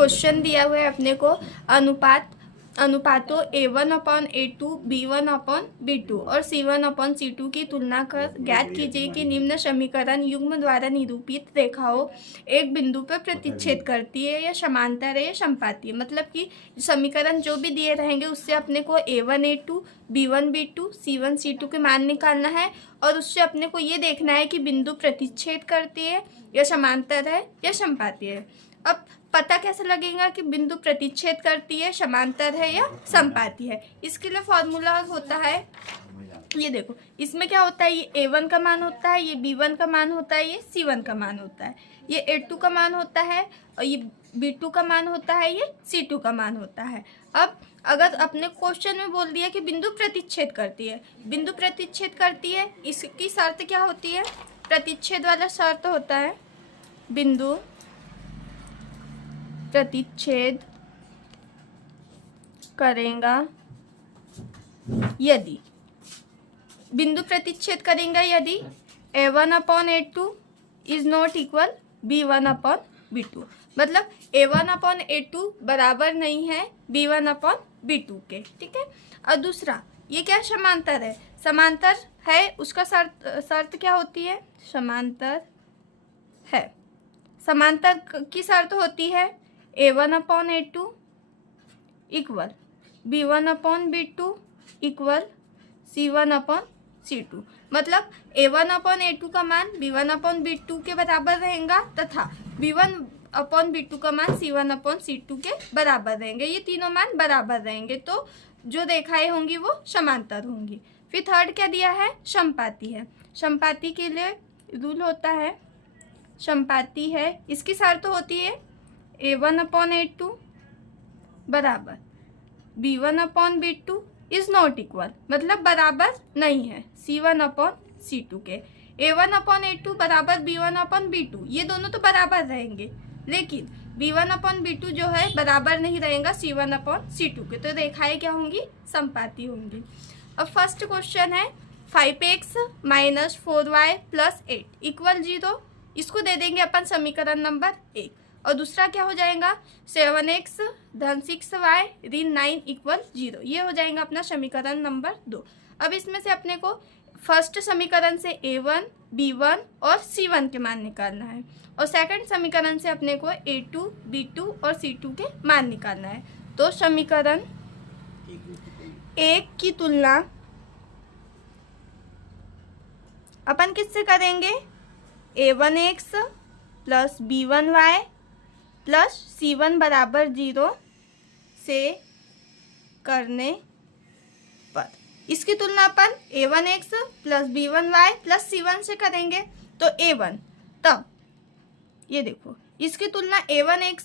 Question दिया हुआ है अपने को अनुपातों A1/A2 B1/B2 और C1/C2 की तुलना कर ज्ञात कीजिए कि निम्न समीकरण युग्म द्वारा निरूपित रेखाओं एक बिंदु पर प्रतिच्छेद करती है या समांतर है या समपाती है। मतलब कि समीकरण जो भी दिए रहेंगे उससे अपने को A1A2 B1B2 C1C2 के मान निकालना है और उससे अपने को ये देखना है कि बिंदु प्रतिच्छेद करती है या समांतर है या समपाती है। अब पता कैसे लगेगा कि बिंदु प्रतिच्छेद करती है, समांतर है या समपाती है? इसके लिए फॉर्मूला होता है, ये देखो इसमें क्या होता है, ये A1 का मान होता है, ये B1 का मान होता है, ये C1 का मान होता है, ये A2 का मान होता है और ये B2 का मान होता है, ये C2 का मान होता है। अब अगर अपने क्वेश्चन में बोल दिया कि बिंदु प्रतिच्छेद करती है, बिंदु प्रतिच्छेद करती है, इसकी शर्त क्या होती है? प्रतिच्छेद वाला शर्त होता है बिंदु प्रतिच्छेद करेगा यदि, बिंदु प्रतिच्छेद करेंगे यदि A1/A2 is not equal B1/B2। मतलब A1/A2 बराबर नहीं है B1/B2 के, ठीक है। और दूसरा ये क्या समांतर है, समांतर है, उसका शर्त क्या होती है? समांतर है, समांतर की शर्त होती है A1/A2 equal B1/B2 equal C1/C2। मतलब A1/A2 का मान B1/B2 के बराबर रहेगा तथा B1/B2 का मान C1/C2 के बराबर रहेंगे। ये तीनों मान बराबर रहेंगे तो जो रेखाएं होंगी वो समांतर होंगी। फिर थर्ड क्या दिया है? समपाती है। समपाती के लिए रूल होता है, समपाती है, इसकी शर्त होती है A1/A2 बराबर B1/B2 इज नॉट इक्वल, मतलब बराबर नहीं है C1/C2 के। A1/A2 बराबर B1/B2, ये दोनों तो बराबर रहेंगे, लेकिन B1/B2 जो है बराबर नहीं रहेगा C1/C2 के, तो रेखाएं क्या होंगी? समपाती होंगी। अब फर्स्ट क्वेश्चन है 5x - 4y + 8 इक्वल 0, इसको दे देंगे अपन समीकरण नंबर 1। और दूसरा क्या हो जाएगा? 7x - 6y - 9 इक्वल 0, ये हो जाएगा अपना समीकरण नंबर 2। अब इसमें से अपने को फर्स्ट समीकरण से A1, B1 और C1 के मान निकालना है और सेकंड समीकरण से अपने को A2, B2 और C2 के मान निकालना है। तो समीकरण 1 की तुलना अपन किससे करेंगे? A1x + B1y + C1 बराबर 0 से करने पर, इसकी तुलना अपन A1x + B1y + C1 से करेंगे तो A1, तब ये देखो इसकी तुलना A1x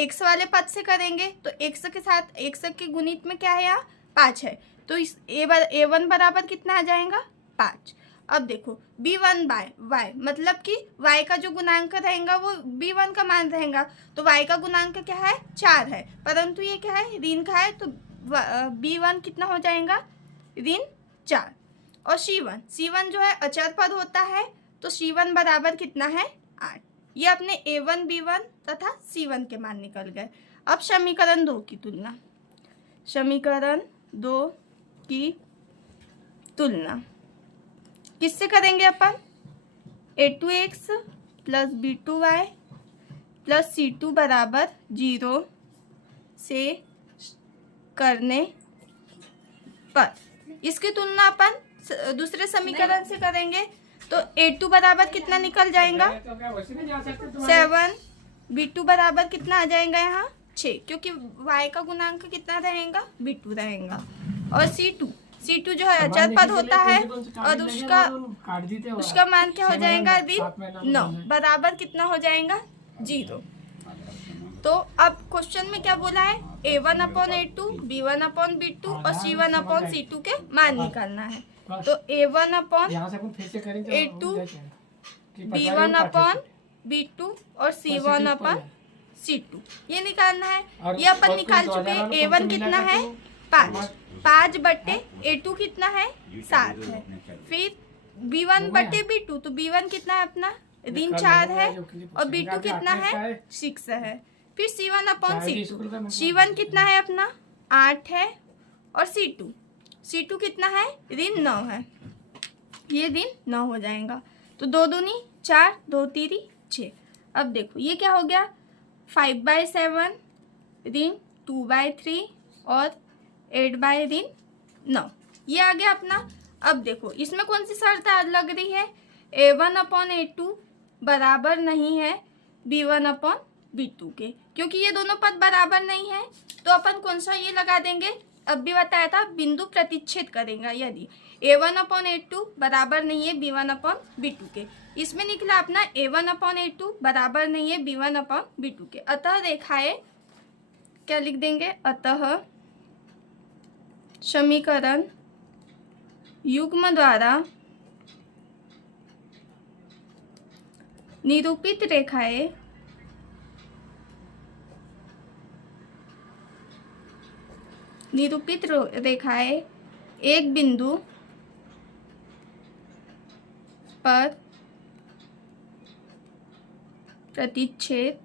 x वाले पद से करेंगे तो x के साथ x के गुणित में क्या है? यहाँ 5 है, तो इस A1 बराबर कितना आ जाएगा? 5। अब देखो B1/y मतलब कि y का जो गुणांक रहेगा वो B1 का मान रहेगा, तो y का गुणांक क्या है? 4 है, परंतु ये क्या है? ऋण का है, तो B1 कितना हो जाएगा? ऋण 4। और C1 जो है अचर पद होता है, तो C1 बराबर कितना है? 8। ये अपने A1, B1 तथा C1 के मान निकल गए। अब समीकरण 2 की तुलना, समीकरण 2 की तुलना किससे करेंगे अपन? A2x + B2y + C2 बराबर 0 से करने पर, इसकी तुलना अपन दूसरे समीकरण से करेंगे तो A2 बराबर कितना निकल जाएगा? 7, B2 बराबर कितना आ जाएगा? यहाँ 6, क्योंकि y का गुणांक कितना रहेगा? B2 रहेगा। और C2 जो है अचर पद होता है और उसका मान क्या हो जाएगा? ऋण 9 बराबर कितना हो जाएगा? 0। तो अब क्वेश्चन में क्या बोला है? A1/A2 B1/B2 और C1/C2 के मान निकालना है। तो A1/A2 B1/B2 और C1/C2 ये निकालना है। ये अपन निकाल चुके हैं। A1 कितना है? 5/A2 कितना है? 7 है। फिर B1/B2, तो B1 कितना है अपना? ऋण 4 है और B2 कितना है? 6 है। फिर C1 अपॉन C2। C1 कितना है अपना 8 है और C2 कितना है ऋण 9 है, ये ऋण 9 हो जाएगा। तो 2 दूनी 4, 2 तीरी 6। अब देखो ये क्या हो गया 5/7 ऋण 2/3 और 8/9 ये आ गया अपना। अब देखो इसमें कौन सी शर्त लग रही है, A1 अपॉन A2 बराबर नहीं है B1 अपॉन B2 के, क्योंकि ये दोनों पद बराबर नहीं है तो अपन कौन सा ये लगा देंगे, अब भी बताया था बिंदु प्रतिच्छेद करेगा यदि A1 अपॉन A2 बराबर नहीं है B1 अपॉन B2 के। इसमें निकला अपना A1 अपॉन A2 बराबर नहीं है B1 अपॉन B2 के। अतः रेखाएं क्या लिख देंगे, अतः समीकरण युग्म द्वारा निरूपित रेखाएं एक बिंदु पर प्रतिच्छेद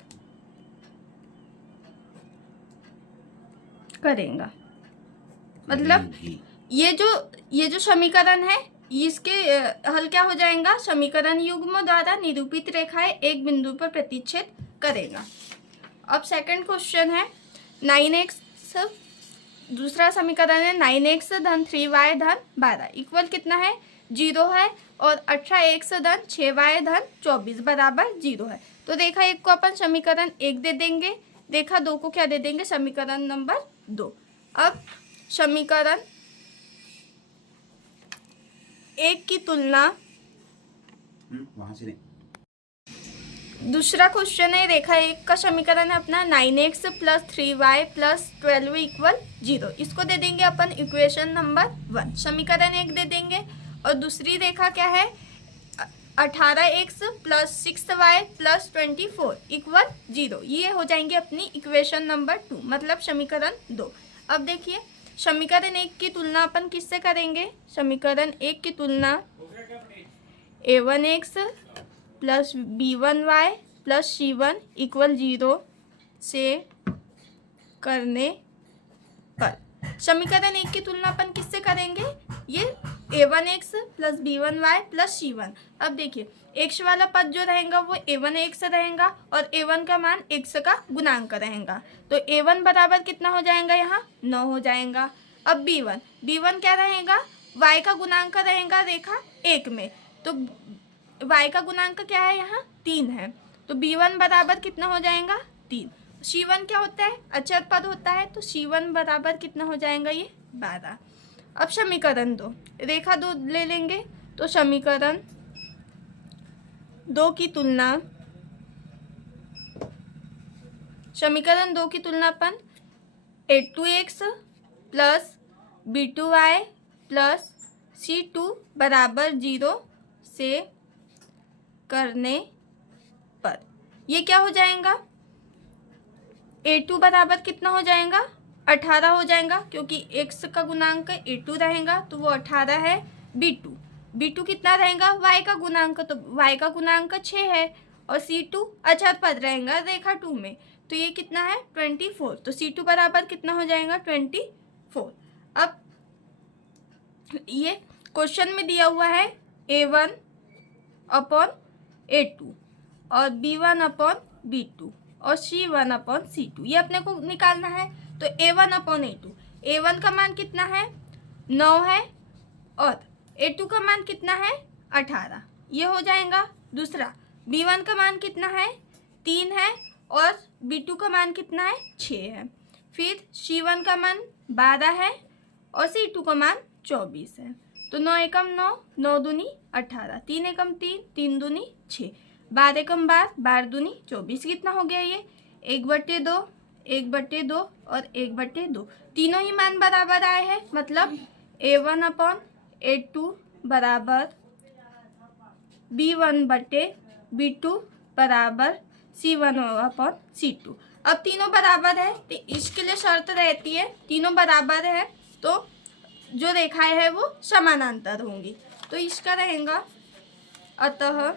करेगा। मतलब ये जो समीकरण है इसके हल क्या हो जाएगा, समीकरण युग्म द्वारा निरूपित रेखाएं एक बिंदु पर प्रतिच्छेद करेगा। अब सेकंड क्वेश्चन है 9x, दूसरा समीकरण है 9x धन 3y धन 12 इक्वल कितना है 0 है, और 18x धन 6y धन 24 बराबर 0 है। तो रेखा 1 को अपन समीकरण 1 दे देंगे, रेखा 2 को क्या दे देंगे, समीकरण नंबर 2। अब समीकरण 1 की तुलना, वहां से नहीं, दूसरा क्वेश्चन है रेखा 1 का समीकरण है अपना 9x plus 3y plus 12 equal 0, इसको दे देंगे अपन इक्वेशन नंबर 1, समीकरण 1 दे देंगे। और दूसरी रेखा क्या है 18x plus 6y plus 24 equal 0, ये हो जाएंगे अपनी इक्वेशन नंबर 2, मतलब समीकरण 2। अब देखिए समीकरण 1 की तुलना अपन किससे करेंगे, समीकरण 1 की तुलना A1x plus B1y plus C1 equal 0 से करने पर, समीकरण 1 की तुलना अपन किससे करेंगे, ये A1x plus B1y plus C1। अब देखिए x वाला पद जो रहेगा वो A1x रहेगा और A1 का मान x का गुणांक रहेगा, तो A1 बराबर कितना हो जाएगा, यहाँ 9 हो जाएगा। अब B1 क्या रहेगा, y का गुणांक रहेगा रेखा 1 में, तो y का गुणांक क्या है, यहाँ 3 है, तो B1 बराबर कितना हो जाएगा 3। C1 क्या होता है, अचर पद होता है, तो C1 बराबर कितना हो जाएगा, ये 12। अब समीकरण 2, रेखा 2 ले लेंगे, तो समीकरण 2 की तुलना, समीकरण 2 की तुलना अपन A2x plus B2y plus C2 बराबर 0 से करने पर, ये क्या हो जाएगा, A2 बराबर कितना हो जाएगा 18 हो जाएगा, क्योंकि x का गुणांक A2 रहेगा तो वो 18 है। B2 कितना रहेगा, y का गुणांक, तो y का गुणांक 6 है, और C2 अचर पद रहेगा रेखा 2 में, तो ये कितना है 24, तो C2 बराबर कितना हो जाएगा 24। अब ये क्वेश्चन में दिया हुआ है A1 अपॉन A2 और B1 अपॉन B2 और C1 अपॉन C2, ये अपने को निकालना है। तो A1 अपॉन A2, A1 का मान कितना है 9 है और A2 का मान कितना है 18, ये हो जाएगा। दूसरा B1 का मान कितना है 3 है और B2 का मान कितना है 6 है, फिर C1 का मान 12 है और C2 का मान 24 है, तो 9 एकम 9, 9 दूनी 18, 3 एकम 3, 3 दूनी 6, 12 एकम 12, 12 दूनी 24, कितना हो गया ये 1/2, 1/2 और 1/2, तीनों ही मान बराबर आए हैं, मतलब A1 अपॉन A2 बराबर B1/B2 बराबर C1 अपॉन C2। अब तीनों बराबर है तो इसके लिए शर्त रहती है तीनों बराबर है तो जो रेखाएं है वो समानांतर होंगी, तो इसका रहेगा अतः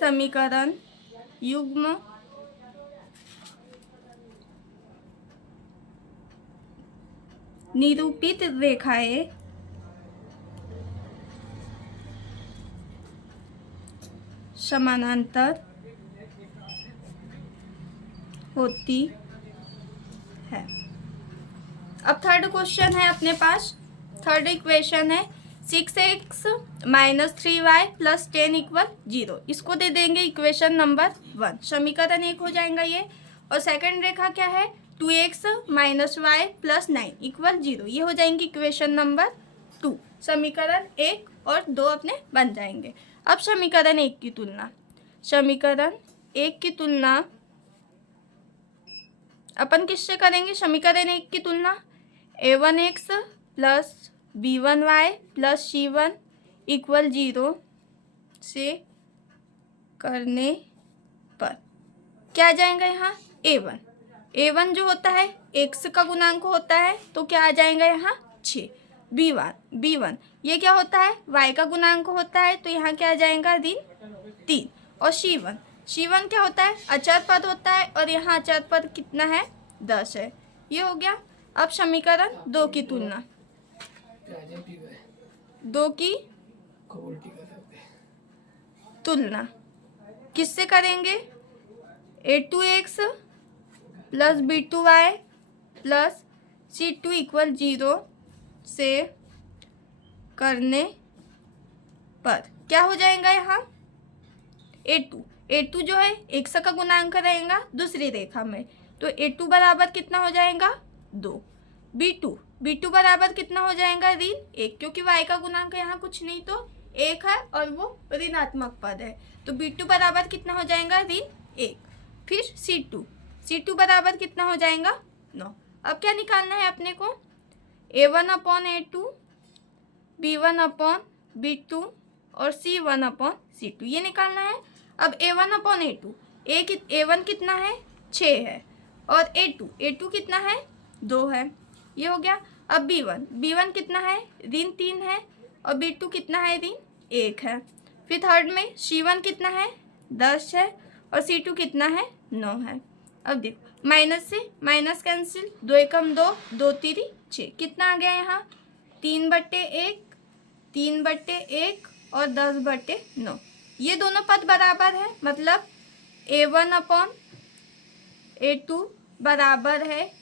समीकरण युग्म निरूपित रेखाएं समानांतर होती है। अब थर्ड क्वेश्चन है अपने पास। थर्ड इक्वेशन है 6x minus 3y plus 10 equal 0। इसको दे देंगे इक्वेशन नंबर 1, समीकरण 1 हो जाएगा ये। और सेकंड रेखा क्या है 2x minus Y plus 9 equal 0, ये हो जाएंगी इक्वेशन नंबर 2। समीकरण 1 और 2 अपने बन जाएंगे। अब समीकरण 1 की तुलना, समीकरण 1 की तुलना अपन किससे करेंगे? समीकरण 1 की तुलना a1x plus b1y plus c1 equal 0 से करने पर क्या आ जाएगा यहाँ a1 जो होता है x का गुणांक होता है, तो क्या आ जाएगा यहाँ 6। b1 ये क्या होता है y का गुणांक होता है, तो यहाँ क्या आ जाएगा ऋण 3। और c1 क्या होता है अचर पद होता है, और यहाँ अचर पद कितना है 10 है। ये हो गया। अब समीकरण 2 की तुलना, 2 की तुलना किससे करेंगे? a2x plus b2y plus c2 equal 0 से करने पर क्या हो जाएगा यहाँ a2 जो है x का गुणांक रहेगा दूसरी रेखा में, तो a2 बराबर कितना हो जाएगा 2। b2 बराबर कितना हो जाएगा ऋण 1, क्योंकि y का गुणांक यहाँ कुछ नहीं तो 1 है और वो ऋणात्मक पद है, तो b2 बराबर कितना हो जाएगा ऋण 1। फिर c2 बराबर कितना हो जाएगा 9। अब क्या निकालना है अपने को? a1 upon a2, b1 upon b2 और c1 अपॉन c2, ये निकालना है। अब a1 अपॉन a2, a1 कितना है 6 है, और a2 कितना है 2 है, ये हो गया। अब b1 कितना है ऋण 3 है, और b2 कितना है ऋण 1 है। फिर थर्ड में c1 कितना है 10 है, और c2 कितना है 9 है। अब देखो माइनस से माइनस कैंसिल, 2 एकम 2, 2 तीरी 6, कितना आ गया यहाँ 3/1 और 10/9। ये दोनों पद बराबर है, मतलब a1 अपॉन a2 बराबर है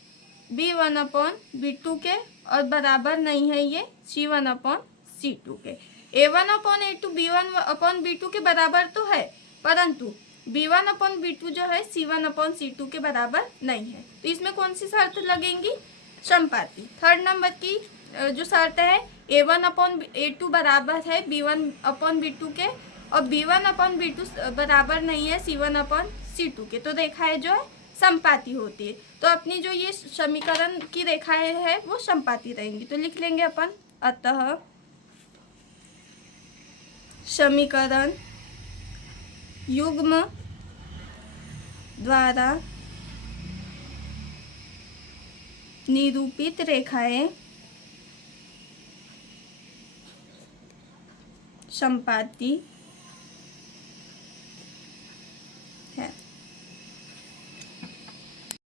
b1 अपॉन b2 के, और बराबर नहीं है ये c1 अपॉन c2 के। a1 upon a2 b1 upon b2 के बराबर तो है, परंतु b1 अपॉन b2 जो है c1 अपॉन c2 के बराबर नहीं है, तो इसमें कौन सी शर्त लगेंगी? संपाती। थर्ड नंबर की जो शर्त है a1 अपॉन a2 बराबर है b1 अपॉन b2 के, और b1 अपॉन b2 बराबर नहीं है c1 अपॉन c2 के, तो रेखाएं जो है संपाती होती है। तो अपनी जो ये समीकरण की रेखाएं है वो संपाती रहेंगी, तो लिख लेंगे अपन, अतः समीकरण युग्म द्वारा निरूपित रेखाएं संपाती